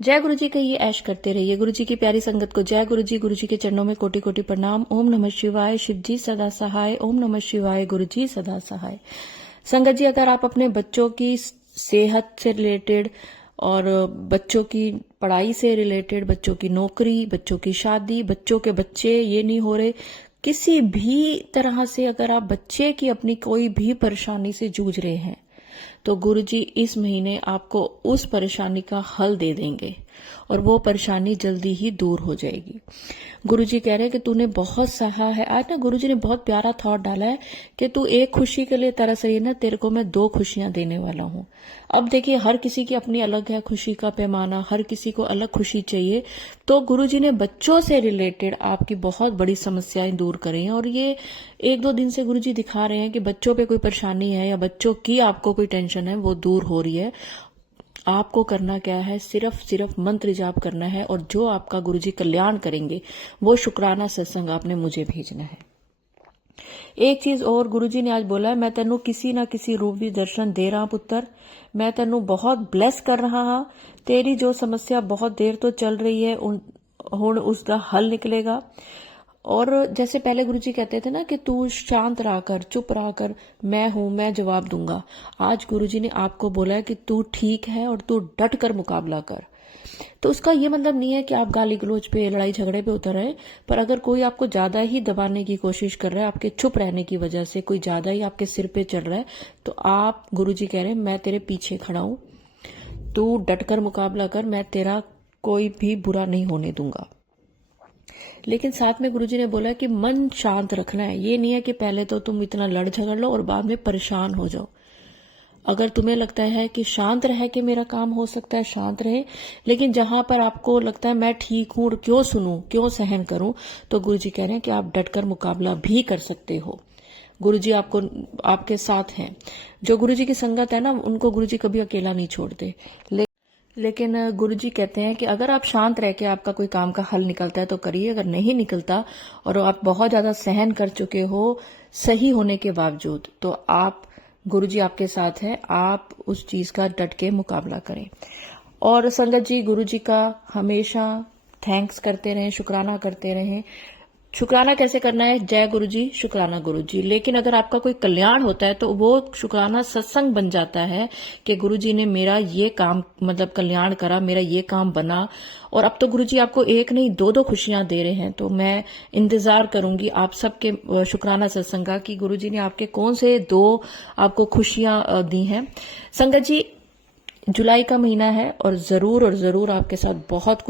जय गुरु जी कहिए, ऐश करते रहिए। गुरु जी की प्यारी संगत को जय गुरु जी के चरणों में कोटि कोटि प्रणाम। ओम नमः शिवाय, शिव जी सदा सहाय। ओम नमः शिवाय, गुरु जी सदा सहाय। संगत जी, अगर आप अपने बच्चों की सेहत से रिलेटेड और बच्चों की पढ़ाई से रिलेटेड, बच्चों की नौकरी, बच्चों की शादी, बच्चों के बच्चे ये नहीं हो रहे, किसी भी तरह से अगर आप बच्चे की अपनी कोई भी परेशानी से जूझ रहे हैं, तो गुरुजी इस महीने आपको उस परेशानी का हल दे देंगे और वो परेशानी जल्दी ही दूर हो जाएगी। गुरुजी कह रहे हैं कि तूने बहुत सहा है। आज ना गुरुजी ने बहुत प्यारा थॉट डाला है कि तू एक खुशी के लिए तरस रही है ना, तेरे को मैं 2 खुशियां देने वाला हूं। अब देखिए, हर किसी की अपनी अलग है खुशी का पैमाना, हर किसी को अलग खुशी चाहिए। तो गुरुजी ने बच्चों से रिलेटेड आपकी बहुत बड़ी समस्याएं दूर करी हैं और ये 1-2 दिन से गुरुजी दिखा रहे हैं कि बच्चों पे कोई परेशानी है या बच्चों की आपको कोई टेंशन है, वो दूर हो रही है। आपको करना क्या है, सिर्फ मंत्र जाप करना है और जो आपका गुरुजी कल्याण करेंगे वो शुक्राना सत्संग आपने मुझे भेजना है। एक चीज और गुरुजी ने आज बोला है, मैं तेनू किसी ना किसी रूप दी दर्शन दे रहा पुत्र, मैं तेनू बहुत ब्लेस कर रहा हां। तेरी जो समस्या बहुत देर तो चल रही है हुण उसका हल निकलेगा। और जैसे पहले गुरुजी कहते थे ना कि तू शांत रहा कर, चुप रहा कर, मैं हूं, मैं जवाब दूंगा। आज गुरुजी ने आपको बोला है कि तू ठीक है और तू डट कर मुकाबला कर। तो उसका ये मतलब नहीं है कि आप गाली गलोच पे, लड़ाई झगड़े पे उतर आए, पर अगर कोई आपको ज्यादा ही दबाने की कोशिश कर रहा है, आपके चुप रहने की वजह से कोई ज्यादा ही आपके सिर पे चढ़ रहा है, तो आप, गुरुजी कह रहे हैं, मैं तेरे पीछे खड़ा हूं, तू डटकर मुकाबला कर, मैं तेरा कोई भी बुरा नहीं होने दूंगा। लेकिन साथ में गुरुजी ने बोला कि मन शांत रखना है। ये नहीं है कि पहले तो तुम इतना लड़ झगड़ लो और बाद में परेशान हो जाओ। अगर तुम्हें लगता है कि शांत रह के मेरा काम हो सकता है, शांत रहे, लेकिन जहां पर आपको लगता है मैं ठीक हूं, क्यों सुनूं, क्यों सहन करूं, तो गुरुजी कह रहे हैं कि आप डटकर मुकाबला भी कर सकते हो। गुरुजी आपको, आपके साथ हैं। जो गुरुजी की संगत है ना, उनको गुरुजी कभी अकेला नहीं छोड़ते। लेकिन गुरुजी कहते हैं कि अगर आप शांत रह के आपका कोई काम का हल निकलता है तो करिए, अगर नहीं निकलता और आप बहुत ज्यादा सहन कर चुके हो सही होने के बावजूद, तो आप, गुरुजी आपके साथ है, आप उस चीज का डट के मुकाबला करें। और संगत जी, गुरुजी का हमेशा थैंक्स करते रहें, शुक्राना करते रहें। शुक्राना कैसे करना है? जय गुरु जी, शुक्राना गुरु जी। लेकिन अगर आपका कोई कल्याण होता है तो वो शुक्राना सत्संग बन जाता है कि गुरु जी ने मेरा ये काम, मतलब कल्याण करा, मेरा ये काम बना। और अब तो गुरु जी आपको एक नहीं 2-2 खुशियां दे रहे हैं। तो मैं इंतजार करूंगी आप सबके शुक्राना सत्संग का कि गुरु जी ने आपके कौन से 2 आपको खुशियां दी हैं। संगत जी, जुलाई का महीना है और जरूर आपके साथ बहुत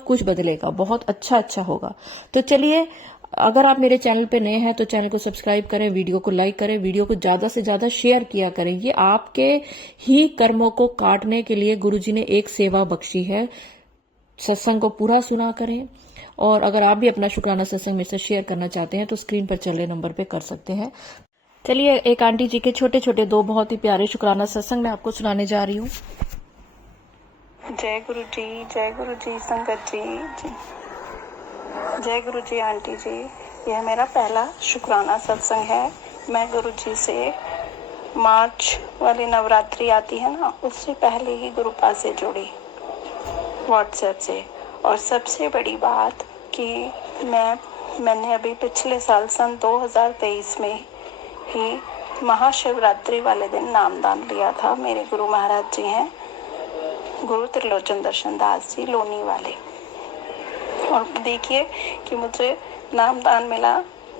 कुछ बदलेगा, बहुत अच्छा होगा। तो चलिए, अगर आप मेरे चैनल पे नए हैं तो चैनल को सब्सक्राइब करें, वीडियो को लाइक करें, वीडियो को ज्यादा से ज्यादा शेयर किया करें। ये आपके ही कर्मों को काटने के लिए गुरुजी ने एक सेवा बख्शी है। सत्संग को पूरा सुना करें। और अगर आप भी अपना शुक्राना सत्संग मेरे से शेयर करना चाहते हैं तो स्क्रीन पर चल रहे नंबर पे कर सकते हैं। चलिए, एक आंटी जी के छोटे 2 बहुत ही प्यारे शुक्राना सत्संग मैं आपको सुनाने जा रही हूँ। जय गुरु जी संगत जी। जय गुरु जी आंटी जी। यह मेरा पहला शुक्राना सत्संग है। मैं गुरु जी से मार्च वाली नवरात्रि आती है ना, उससे पहले ही गुरुपा से जुड़ी व्हाट्सएप से। और सबसे बड़ी बात कि मैंने अभी पिछले साल सन 2023 में ही महाशिवरात्रि वाले दिन नामदान लिया था। मेरे गुरु महाराज जी हैं गुरु त्रिलोचन दर्शन दास जी, लोनी वाले। और देखिए कि मुझे नामदान मिला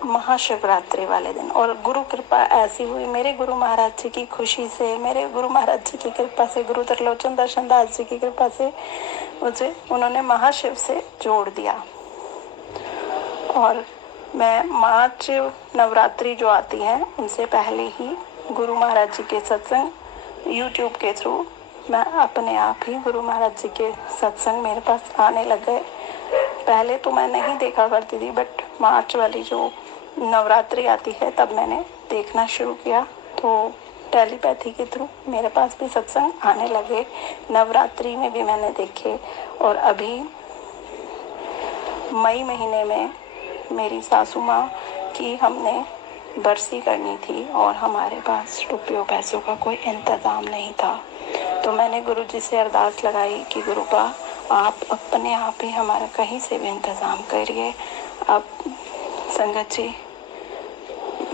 महाशिवरात्रि वाले दिन। और गुरु कृपा ऐसी हुई, मेरे गुरु महाराज जी की खुशी से, मेरे गुरु महाराज जी की कृपा से, गुरु त्रिलोचन दर्शन दास जी की कृपा से मुझे उन्होंने महाशिव से जोड़ दिया। और मैं मार्च नवरात्रि जो आती है उनसे पहले ही गुरु महाराज जी के सत्संग यूट्यूब के थ्रू मैं अपने आप ही गुरु महाराज जी के सत्संग मेरे पास आने लग गए। पहले तो मैं नहीं देखा करती थी, बट मार्च वाली जो नवरात्रि आती है तब मैंने देखना शुरू किया। तो टेलीपैथी के थ्रू मेरे पास भी सत्संग आने लगे। नवरात्रि में भी मैंने देखे। और अभी मई महीने में मेरी सासू माँ की हमने बरसी करनी थी और हमारे पास रुपयों पैसों का कोई इंतज़ाम नहीं था। तो मैंने गुरु जी से अरदास लगाई कि गुरुपा आप अपने आप ही हमारा कहीं से भी इंतज़ाम करिए। अब संगत जी,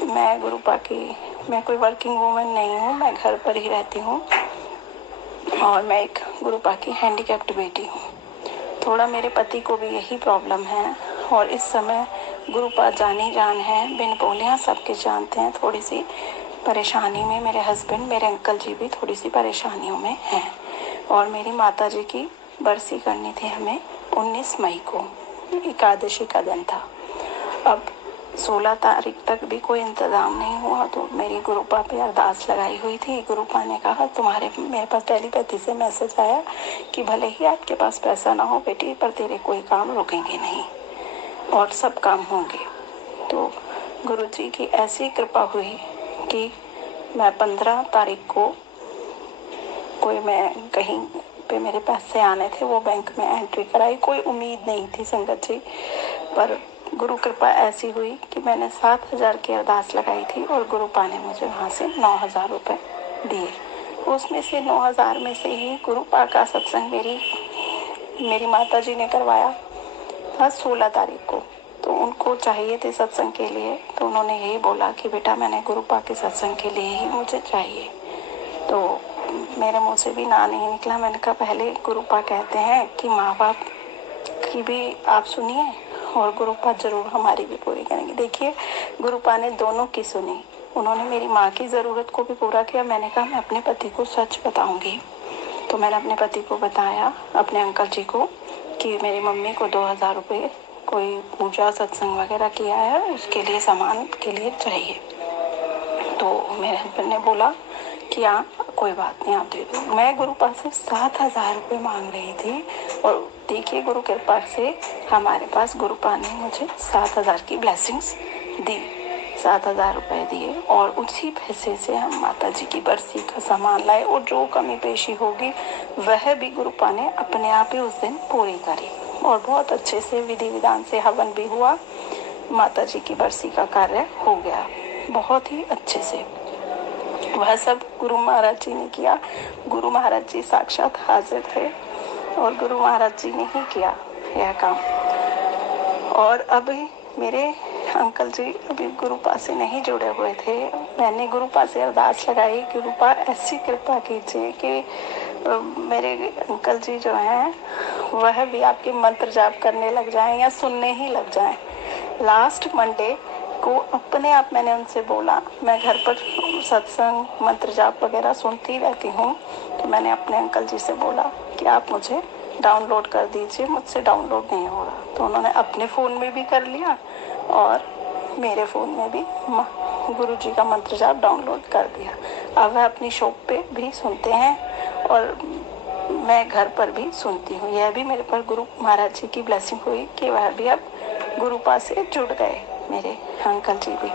मैं गुरुपा की मैं कोई वर्किंग वूमेन नहीं हूँ, मैं घर पर ही रहती हूँ और मैं एक गुरुपा की हैंडीकैप्ड बेटी हूँ। थोड़ा मेरे पति को भी यही प्रॉब्लम है और इस समय गुरुपा जानी जान है, बिन बोलियाँ सबके जानते हैं। थोड़ी सी परेशानी में मेरे हस्बैंड, मेरे अंकल जी भी थोड़ी सी परेशानियों में हैं और मेरी माता जी की बरसी करनी थी हमें 19 मई को, एकादशी का दिन था। अब 16 तारीख तक भी कोई इंतज़ाम नहीं हुआ तो मेरी गुरुपा पे अरदास लगाई हुई थी। गुरुपा ने कहा मेरे पास टेलीपैथी से मैसेज आया कि भले ही आपके पास पैसा ना हो बेटी, पर तेरे कोई काम रुकेंगे नहीं और सब काम होंगे। तो गुरुजी की ऐसी कृपा हुई कि मैं 15 तारीख को मैं कहीं पे मेरे पैसे आने थे, वो बैंक में एंट्री कराई। कोई उम्मीद नहीं थी संगत जी, पर गुरु कृपा ऐसी हुई कि मैंने 7,000 की अरदास लगाई थी और गुरुपा ने मुझे वहाँ से 9,000 रुपये दिए। उसमें से 9,000 में से ही गुरुपा का सत्संग मेरी माता जी ने करवाया था 16 तारीख को। तो उनको चाहिए थे सत्संग के लिए, तो उन्होंने यही बोला कि बेटा मैंने गुरुपा के सत्संग के लिए ही मुझे चाहिए। तो मेरे मुंह से भी ना नहीं निकला। मैंने कहा पहले गुरुपा कहते हैं कि माँ बाप की भी आप सुनिए और गुरुपा जरूर हमारी भी पूरी करेंगे। देखिए गुरुपा ने दोनों की सुनी, उन्होंने मेरी माँ की ज़रूरत को भी पूरा किया। मैंने कहा मैं अपने पति को सच बताऊंगी, तो मैंने अपने पति को बताया, अपने अंकल जी को, कि मेरी मम्मी को 2,000 रुपये कोई पूजा सत्संग वगैरह किया है, उसके लिए सामान के लिए चाहिए। तो मेरे हस्बैंड ने बोला कि हाँ कोई बात नहीं आप दे दो। मैं गुरुपा से 7,000 रुपये मांग रही थी और देखिए गुरु कृपा से हमारे पास गुरुपा ने मुझे 7,000 की ब्लेसिंग्स दी, 7,000 रुपये दिए और उसी पैसे से हम माता जी की बरसी का सामान लाए और जो कमी पेशी होगी वह भी गुरुपा ने अपने आप ही उस दिन पूरी करी और बहुत अच्छे से विधि विधान से हवन भी हुआ। माता जी की बरसी का कार्य हो गया बहुत ही अच्छे से। वह सब गुरु महाराज जी ने किया। गुरु महाराज जी साक्षात हाजिर थे और गुरु महाराज जी ने ही किया यह काम। और अभी मेरे अंकल जी अभी गुरुपा से नहीं जुड़े हुए थे। मैंने गुरुपा से अरदास लगाई, गुरुपा ऐसी कृपा कीजिए कि मेरे अंकल जी जो हैं वह भी आपके मंत्र जाप करने लग जाएं या सुनने ही लग जाएं। लास्ट मंडे को अपने आप मैंने उनसे बोला, मैं घर पर सत्संग मंत्र जाप वगैरह सुनती रहती हूँ, तो मैंने अपने अंकल जी से बोला कि आप मुझे डाउनलोड कर दीजिए, मुझसे डाउनलोड नहीं हो रहा। तो उन्होंने अपने फ़ोन में भी कर लिया और मेरे फ़ोन में भी गुरु जी का मंत्र जाप डाउनलोड कर दिया। अब वह अपनी शॉप पे भी सुनते हैं और मैं घर पर भी सुनती हूँ। यह भी मेरे पर गुरु महाराज जी की ब्लेसिंग हुई कि वह भी अब गुरुपा से जुड़ गए, मेरे अंकल जी भी।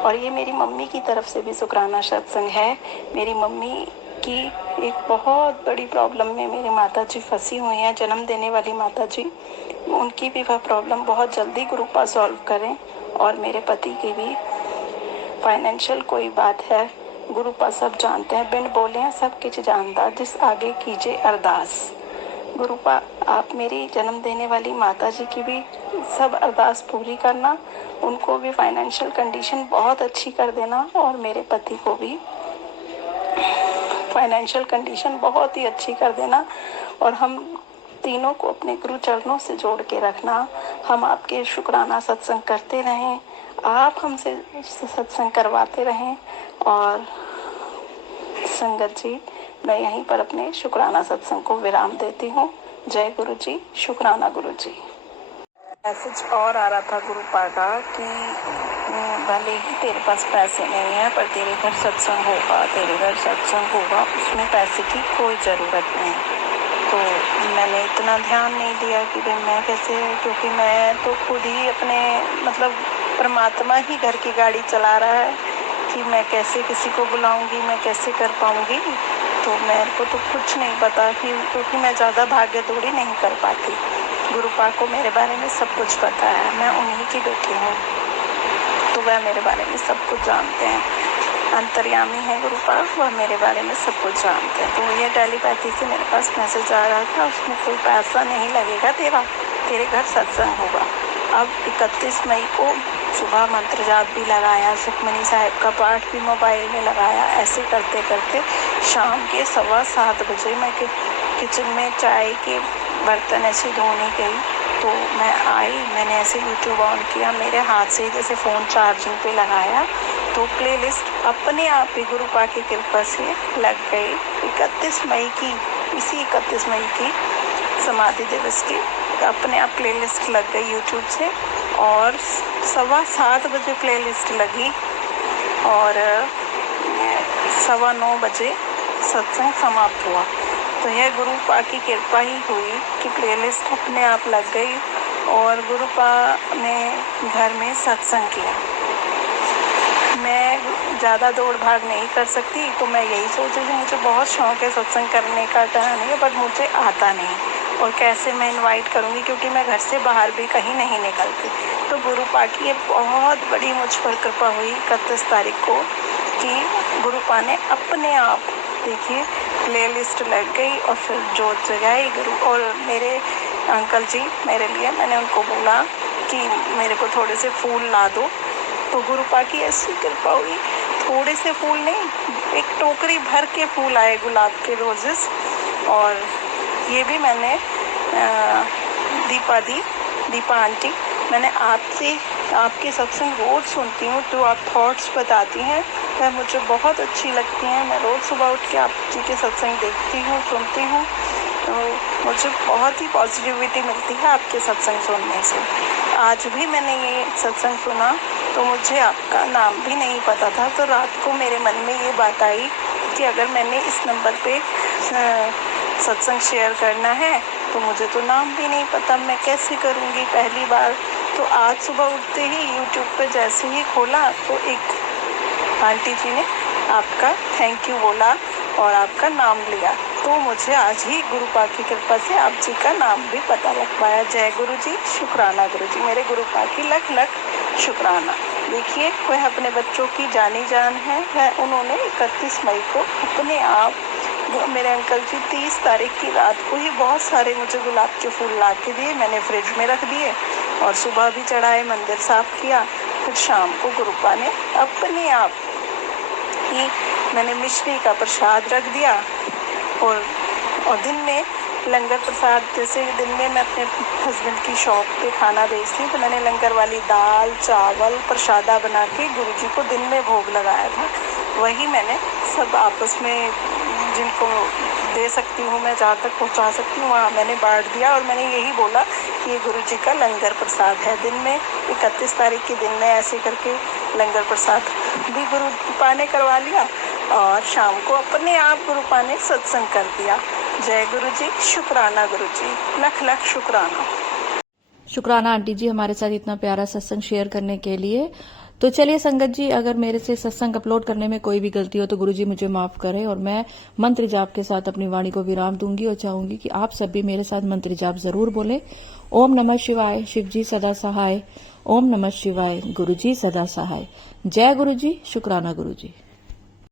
और ये मेरी मम्मी की तरफ से भी शुक्राना सत्संग है। मेरी मम्मी की एक बहुत बड़ी प्रॉब्लम में मेरी माता जी फंसी हुई हैं, जन्म देने वाली माता जी। उनकी भी वह प्रॉब्लम बहुत जल्दी गुरुपा सॉल्व करें और मेरे पति की भी फाइनेंशियल कोई बात है, गुरुपा सब जानते हैं, बिन बोले हैं सब कुछ जानता, जिस आगे कीजिए अरदास। गुरुपा आप मेरी जन्म देने वाली माता जी की भी सब अरदास पूरी करना, उनको भी फाइनेंशियल कंडीशन बहुत अच्छी कर देना और मेरे पति को भी फाइनेंशियल कंडीशन बहुत ही अच्छी कर देना और हम तीनों को अपने गुरु चरणों से जोड़ के रखना। हम आपके शुक्राना सत्संग करते रहें, आप हमसे सत्संग करवाते रहें। और संगत जी, मैं यहीं पर अपने शुक्राना सत्संग को विराम देती हूँ। जय गुरु जी, शुक्राना गुरु जी। मैसेज और आ रहा था गुरुपा का कि भले ही तेरे पास पैसे नहीं है पर तेरे घर सत्संग होगा, तेरे घर सत्संग होगा, उसमें पैसे की कोई ज़रूरत नहीं। तो मैंने इतना ध्यान नहीं दिया कि भाई मैं कैसे, क्योंकि मैं तो खुद ही अपने मतलब परमात्मा ही घर की गाड़ी चला रहा है कि मैं कैसे किसी को बुलाऊंगी, मैं कैसे कर पाऊंगी। तो मेरे को तो कुछ नहीं पता कि, क्योंकि मैं ज़्यादा भाग्य दौड़ी नहीं कर पाती। गुरुपा को मेरे बारे में सब कुछ पता है, मैं उन्हीं की बेटी हूँ, तो वह मेरे बारे में सब कुछ जानते हैं। अंतर्यामी है गुरुपाल, वह मेरे बारे में सब कुछ जानते हैं। तो ये टेलीपैथी से मेरे पास मैसेज आ रहा था, उसमें कोई पैसा नहीं लगेगा तेरा, तेरे घर सत्संग होगा। अब 31 मई को सुबह मंत्र जाप भी लगाया, सुखमनी साहिब का पाठ भी मोबाइल में लगाया। ऐसे करते करते शाम के 7:15 बजे मैं किचन में चाय के बर्तन ऐसे धोने गई, तो मैं आई, मैंने ऐसे यूट्यूब ऑन किया, मेरे हाथ से जैसे फ़ोन चार्जिंग पे लगाया तो प्लेलिस्ट अपने आप ही गुरुपा की कृपा से लग गई। 31 मई की, इसी 31 मई की समाधि दिवस की अपने आप प्लेलिस्ट लग गई यूट्यूब से, और 7:15 बजे प्लेलिस्ट लगी और 9:15 बजे सत्संग समाप्त हुआ। तो यह गुरुपा की कृपा ही हुई कि प्लेलिस्ट अपने आप लग गई और गुरुपा ने घर में सत्संग किया। मैं ज़्यादा दौड़ भाग नहीं कर सकती, तो मैं यही सोच रही हूँ, मुझे बहुत शौक है सत्संग करने का, नहीं है, बट मुझे आता नहीं और कैसे मैं इनवाइट करूँगी, क्योंकि मैं घर से बाहर भी कहीं नहीं निकलती। तो गुरुपा की ये बहुत बड़ी मुझ पर कृपा हुई 31 तारीख को कि गुरुपा ने अपने आप, देखिए, प्लेलिस्ट लग गई और फिर जोत जगाई गुरु। और मेरे अंकल जी मेरे लिए, मैंने उनको बोला कि मेरे को थोड़े से फूल ला दो, तो गुरुपा की ऐसी कृपा हुई, थोड़े से फूल नहीं, एक टोकरी भर के फूल आए, गुलाब के रोजेस। और ये भी मैंने दीपा आंटी, मैंने आपके सत्संग रोज सुनती हूँ, तो आप थॉट्स बताती हैं, वह मुझे बहुत अच्छी लगती हैं। मैं रोज़ सुबह उठ के आप जी के सत्संग देखती हूँ, सुनती हूँ, तो मुझे बहुत ही पॉजिटिविटी मिलती है आपके सत्संग सुनने से। आज भी मैंने ये सत्संग सुना तो मुझे आपका नाम भी नहीं पता था, तो रात को मेरे मन में ये बात आई कि अगर मैंने इस नंबर पे सत्संग शेयर करना है तो मुझे तो नाम भी नहीं पता, मैं कैसे करूँगी पहली बार। तो आज सुबह उठते ही यूट्यूब पे जैसे ही खोला तो एक आंटी जी ने आपका थैंक यू बोला और आपका नाम लिया, तो मुझे आज ही गुरुपा की कृपा से आप जी का नाम भी पता लग पाया। जय गुरु जी, शुक्राना गुरु जी, मेरे गुरुपा की लख लख शुक्राना। देखिए, वह अपने बच्चों की जानी जान है, वह उन्होंने 31 मई को अपने आप, मेरे अंकल जी 30 तारीख की रात को ही बहुत सारे मुझे गुलाब के फूल ला के दिए, मैंने फ्रिज में रख दिए और सुबह भी चढ़ाए, मंदिर साफ किया। फिर शाम को गुरुपा ने अपने आप ही, मैंने मिश्री का प्रसाद रख दिया और दिन में लंगर प्रसाद, जैसे दिन में मैं अपने हस्बैंड की शॉप पे खाना बेचती, तो मैंने लंगर वाली दाल चावल प्रसादा बना के गुरुजी को दिन में भोग लगाया था। वही मैंने सब आपस में जिनको दे सकती हूँ, मैं जहाँ तक पहुँचा सकती हूँ वहाँ मैंने बांट दिया और मैंने यही बोला कि ये गुरुजी का लंगर प्रसाद है। दिन में 31 तारीख के दिन में ऐसे करके लंगर प्रसाद भी गुरुपा ने करवा लिया और शाम को अपने आप गुरुपा ने सत्संग कर दिया। जय गुरु जी, शुक्राना गुरु जी, लख लख शुक्राना। शुक्राना आंटी जी हमारे साथ इतना प्यारा सत्संग शेयर करने के लिए। तो चलिए संगत जी, अगर मेरे से सत्संग अपलोड करने में कोई भी गलती हो तो गुरुजी मुझे माफ करें और मैं मंत्र जाप के साथ अपनी वाणी को विराम दूंगी और चाहूंगी कि आप सब भी मेरे साथ मंत्र जाप जरूर बोले। ओम नमः शिवाय, शिव जी सदा सहाय। ओम नमः शिवाय, गुरु जी सदा सहाय। जय गुरु जी, शुक्राना गुरु जी।